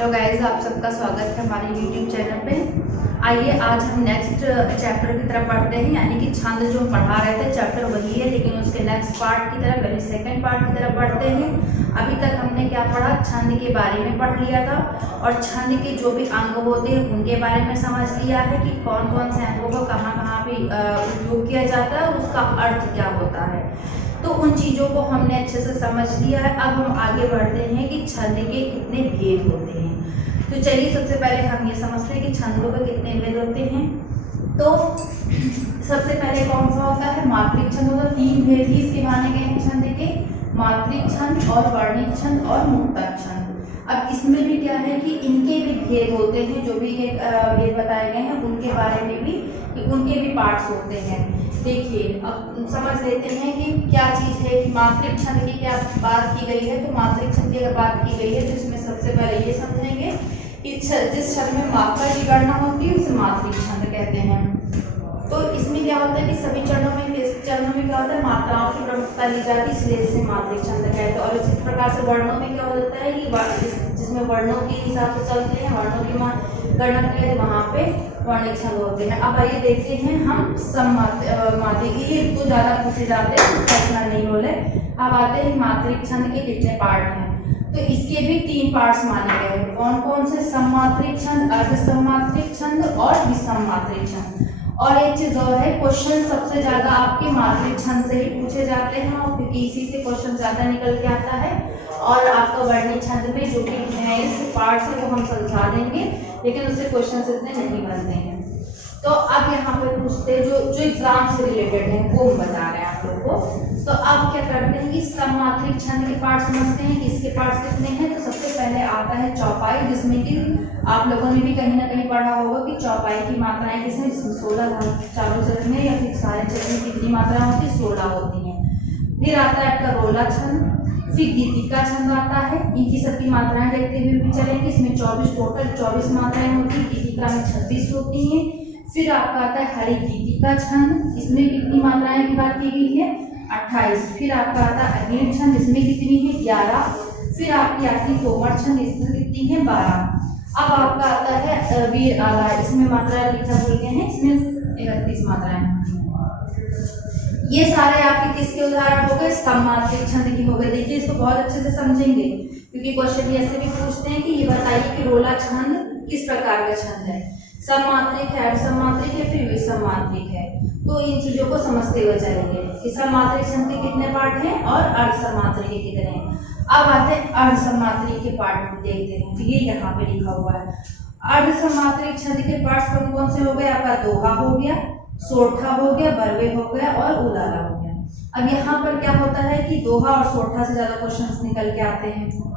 Hello guys, आप सबका स्वागत है हमारे यूट्यूब चैनल पे। आइए आज हम नेक्स्ट चैप्टर की तरफ पढ़ते हैं, यानी कि छंद जो हम पढ़ा रहे थे चैप्टर वही है, लेकिन उसके नेक्स्ट पार्ट की तरफ यानी सेकंड पार्ट की तरफ पढ़ते हैं। अभी तक हमने क्या पढ़ा, छंद के बारे में पढ़ लिया था और छंद के जो भी अंग होते हैं उनके बारे में समझ लिया है कि कौन कौन से अंगों को कहाँ कहाँ पे उपयोग किया जाता है, उसका अर्थ क्या होता है। तो उन चीज़ों को हमने अच्छे से समझ लिया है। अब हम आगे बढ़ते हैं कि छंद के कितने भेद होते हैं। तो चलिए सबसे पहले हम ये समझते हैं कि छंदों के कितने भेद होते हैं। तो सबसे पहले कौन सा होता है, मात्रिक छंद होता है। 3 भेद ही इसके माने गए हैं छंद के, मात्रिक छंद और वर्णिक छंद और मुक्तक छंद। अब इसमें भी क्या है कि इनके भी भेद होते हैं, जो भी ये भेद बताए गए हैं उनके बारे में भी, कि उनके भी पार्ट्स होते हैं। देखिए अब समझ लेते हैं कि क्या चीज़ है कि मात्रिक छंद की क्या बात की गई है। तो मात्रिक छंद की अगर बात की गई है तो इसमें सबसे पहले ये समझेंगे कि जिस छंद में मात्रा की गणना होती है उसे मात्रिक छंद कहते हैं। तो इसमें क्या होता है कि सभी चरणों में क्या होता है, मात्राओं की प्रमुखता ली जाती है, इसलिए इसे मात्रिक छंद कहते हैं। और इसी प्रकार से वर्णों में क्या होता है कि जिसमें वर्णों के हिसाब से चलते हैं, वर्णों की गणना की जाती है, वहाँ पे वर्णिक छंद होते हैं। अब आइए देखते हैं हम मात्रिक, ये तो ज़्यादा पूछे जाते हैं, इतना नहीं बोले। अब आते हैं मात्रिक छंद के कितने पार्ट हैं। तो इसके भी 3 पार्ट्स माने गए हैं। कौन कौन से, सम्मात्रिक छंद, अर्ध सम्मात्रिक छंद और विषम मात्रिक छंद। और एक चीज और है, क्वेश्चन सबसे ज्यादा आपके मात्रिक छंद से ही पूछे जाते हैं, और क्योंकि इसी से क्वेश्चन ज्यादा निकल के आता है। और आपका वर्णिक छंद में जो भी है इस पार्ट से वो हम समझा देंगे, लेकिन उससे क्वेश्चन इतने नहीं बनते हैं। तो अब यहाँ पे पूछते हैं जो एग्जाम से रिलेटेड है वो हम बता रहे हैं आप लोग को। तो अब क्या करते हैं कि सम्मात्रिक छंद के पार्ट समझते हैं कि इसके पार्ट कितने हैं। तो सबसे पहले आता है चौपाई, जिसमें कि आप लोगों ने भी कहीं ना कहीं पढ़ा होगा कि चौपाई की मात्राएं किसमें, जिसमें 16 चारों चरण में या फिर सारे चरण में कितनी मात्रा होती है, 16 होती हैं। फिर आता है आपका रोला छंद, फिर गीतिका छंद आता है। इनकी सबकी मात्राएं देखते हुए भी चलेंगे। इसमें 24 मात्राएं होती है, गीतिका में 26 होती हैं। फिर आपका आता है हरि गीतिका छंद, इसमें कितनी मात्राएं की बात की गई है, 28। फिर आपका आता है अहीर छंद, इसमें कितनी है, 11। फिर आपकी आती है तोमर छंद, इसमें कितनी है, 12। अब आपका आता है वीर आला, इसमें मात्रा लिखना भूल गए हैं, इसमें 31 मात्राएं। ये सारे आपके किसके उदाहरण हो गए, सम्मात्रिक छंद की हो गए। देखिए इसको बहुत अच्छे से समझेंगे, क्योंकि क्वेश्चन ऐसे भी पूछते हैं कि ये बताइए कि रोला छंद किस प्रकार का छंद है, सम्मात्रिक है, अर्धसम्मात्रिक है, फिर विषम मात्रिक है। तो इन चीजों को समझते हुए चलेंगे कि सम्मात्रिक छंद के कितने पार्ट हैं और अर्धसम्मात्रिक के कितने हैं। अब आते हैं अर्धसम्मात्रिक के पार्ट में, देखते हैं। तो ये यहाँ पे लिखा हुआ है, अर्धसम्मात्रिक छंद के पार्ट कौन कौन से हो गए, आपका दोहा हो गया, सोठा हो गया, बरवे हो गया और उलाला हो गया। अब यहाँ पर क्या होता है कि दोहा और सोठा से ज्यादा क्वेश्चंस निकल के आते हैं।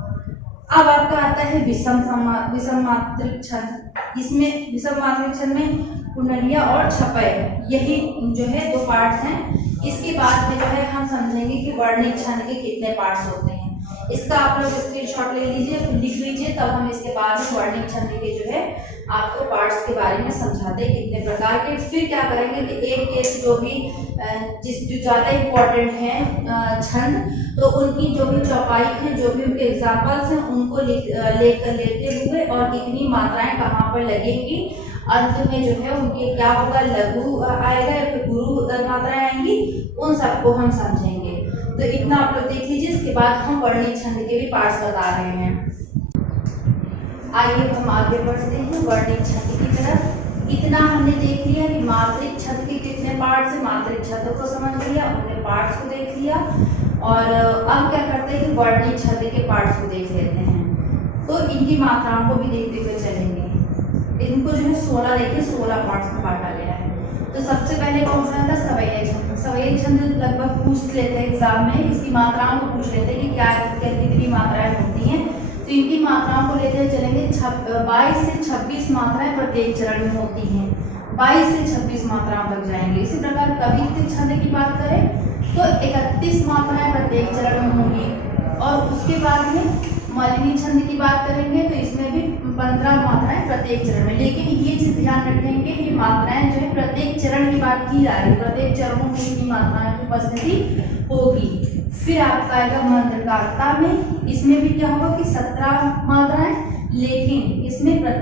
अब आपका आता है विषम मात्रिक छंद। इसमें विषम मात्रिक छंद में कुंडलिया और छपय, यही जो है 2 पार्ट्स हैं। इसके बाद में जो है हम समझेंगे कि वर्णिक छंद के कितने पार्ट्स होते हैं। इसका आप लोग स्क्रीनशॉट ले लीजिए, लिख लीजिए, तब हम इसके बाद में वर्णिक छंद के जो है आपको पार्ट्स के बारे में समझाते हैं कितने प्रकार के। फिर क्या करेंगे कि एक जो भी जो ज़्यादा इम्पोर्टेंट हैं छंद, तो उनकी जो भी चौपाई है, जो भी उनके एग्जाम्पल्स हैं, उनको लेते हुए और कितनी मात्राएं कहाँ पर लगेंगी, अंत में जो है उनके क्या होगा, लघु आएगा या फिर गुरु मात्राएं आएंगी, उन सबको हम समझेंगे। तो इतना आप लोग देख लीजिए। इसके बाद हम वर्णिक छंद के भी पार्ट्स बता रहे हैं। आइए हम आगे बढ़ते हैं वर्णिक छंद की तरफ। इतना हमने देख लिया कि मात्रिक छंद के कितने पार्ट्स हैं, मात्रिक छंद को समझ लिया, उनके पार्ट्स को देख लिया। और अब क्या करते हैं कि वर्णिक छंद के पार्ट्स को देख लेते हैं। तो इनकी मात्राओं को भी देखते हुए चलेंगे। इनको जो है 16 देखिए 16 पार्ट्स में बांटा गया है। तो सबसे पहले कौन सा था, सवैया छंद। सवैया छंद लगभग पूछ लेते हैं एग्जाम में, इसकी मात्राओं को पूछ लेते हैं कि क्या कितनी मात्राएं होती हैं। तो इनकी मात्राओं को लेते हुए चलेंगे। 22 से 26 मात्राएं प्रत्येक चरण में होती हैं, 22 से 26 मात्राएं तक जाएंगे। इसी प्रकार कवित्व छंद की बात करें तो 31 मात्राएं प्रत्येक चरण में होंगी। और उसके बाद में मालिनी छंद की बात करेंगे तो इसमें भी 15 मात्राएं प्रत्येक चरण में। लेकिन ये चीज ध्यान रखेंगे कि मात्राएं जो है प्रत्येक चरण की बात की जा रही है, प्रत्येक चरणों में इतनी मात्राएं की उपस्थिति होगी। फिर आपका आएगा मंत्रकारिता में, इसमें भी क्या होगा कि 17 मात्राएं, लेकिन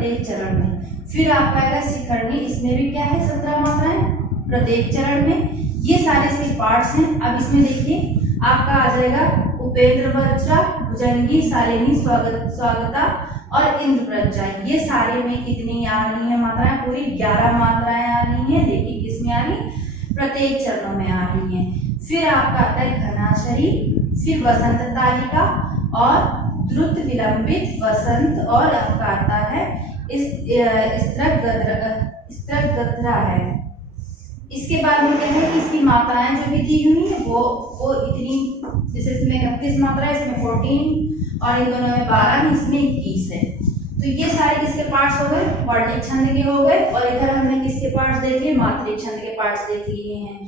प्रत्येक चरण में। फिर आपका आएगा शिखरणी, इसमें भी क्या है 17 मात्राएं प्रत्येक चरण में। ये सारे इसके पार्ट्स हैं। अब इसमें देखिए आपका आ जाएगा उपेंद्र वज्रा, भुजंगी, शालिनी, स्वागता और इंद्रप्रज्ञा। ये सारे में कितनी आ रही है मात्राएं? पूरी 11 मात्राएं आ रही हैं। देखिए किसमें आ रही? प्रत्येक चरणों में आ रही हैं। फिर आपका आता है घनाशरी, फिर वसंत तालिका और द्रुत विलंबित वसंत, और आपका आता है स्त्रगद्रा है। इसके बाद में क्या है कि इसकी मात्राएं जो भी दी हुई है वो इतनी, जैसे इसमें 31 मात्रा है, इसमें 14 और इन दोनों में 12 है, इसमें 21 है। तो ये सारे किसके पार्ट्स हो गए? वर्णिक छंद के हो गए। और इधर हमने किसके पार्ट्स देख लिए? मात्रिक छंद के पार्ट्स देख लिए हैं।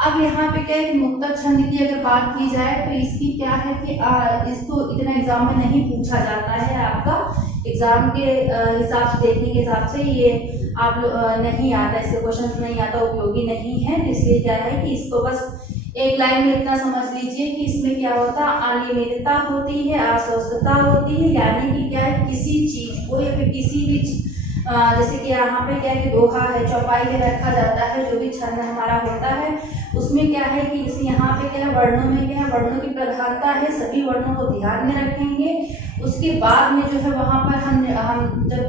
अब यहाँ पे क्या है कि मुक्तक छंद की अगर बात की जाए तो इसकी क्या है कि इसको इतना एग्जाम में नहीं पूछा जाता है। आपका एग्जाम के हिसाब से, देखने के हिसाब से ये आप नहीं आता, इसके क्वेश्चन नहीं आता, उपयोगी नहीं है। तो इसलिए क्या है कि इसको बस एक लाइन में इतना समझ लीजिए कि इसमें क्या होता है, अनियमितता होती है, अस्वस्थता होती है, यानी कि क्या है किसी चीज को या फिर किसी भी जैसे कि यहाँ पे क्या है कि दोहा है, चौपाई में रखा जाता है, जो भी छंद हमारा होता है उसमें क्या है कि जैसे यहाँ पे क्या है वर्णों में क्या है, वर्णों की प्रधानता है, सभी वर्णों को ध्यान में रखेंगे। उसके बाद में जो है वहाँ पर हम जब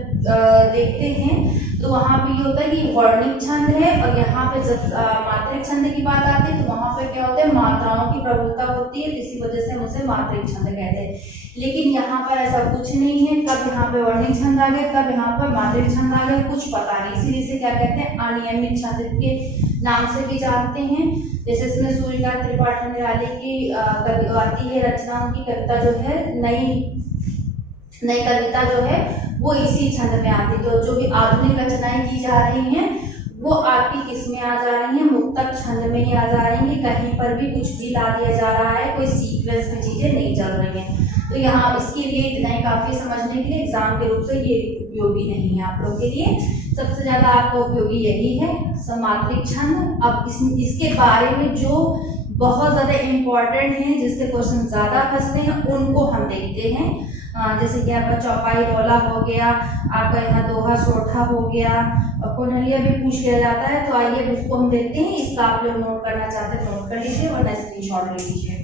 देखते हैं तो वहाँ पे ये होता है कि वर्णिक छंद है, और यहाँ पे जब मात्रिक छंद की बात आती है तो वहाँ पे क्या होता है मात्राओं की प्रभुता होती है, इसी वजह से हम उसे मात्रिक छंद कहते हैं। लेकिन यहाँ पर ऐसा कुछ नहीं है, कब यहाँ पे वर्णिक छंद आ गए, कब यहाँ पर मात्रिक छंद आ गए, कुछ पता नहीं। इसीलिए इसे क्या कहते हैं, अनियमित छंद के नाम से भी जानते हैं। जैसे इसमें सूर्यकांत त्रिपाठी निराली की कविता आती है, रचना उनकी कविता जो है नई कविता जो है वो इसी छंद में आती है। तो जो भी आधुनिक रचनाएं की जा रही हैं वो आपकी किस में आ जा रही हैं? मुक्तक छंद में ही आ जा रही हैं। कहीं पर भी कुछ भी ला दिया जा रहा है, कोई सीक्वेंस में चीजें नहीं चल रही हैं। तो यहाँ इसके लिए इतना ही काफी समझने के लिए, एग्जाम के रूप से ये उपयोगी नहीं है आप लोग के लिए। सबसे ज्यादा आपका उपयोगी यही है समात्रिक छंद। अब इसके बारे में जो बहुत ज्यादा इम्पोर्टेंट है, जिससे क्वेश्चन ज्यादा फंसते हैं, उनको हम देखते हैं। जैसे कि आपका चौपाई रोला हो गया, आपका यहाँ दोहा सोठा हो गया, कुंडलिया भी पूछ लिया जाता है। तो आइए उसको हम देखते हैं। इसका आप लोग नोट करना चाहते हैं नोट कर लीजिए, वरना स्क्रीनशॉट ले लीजिए।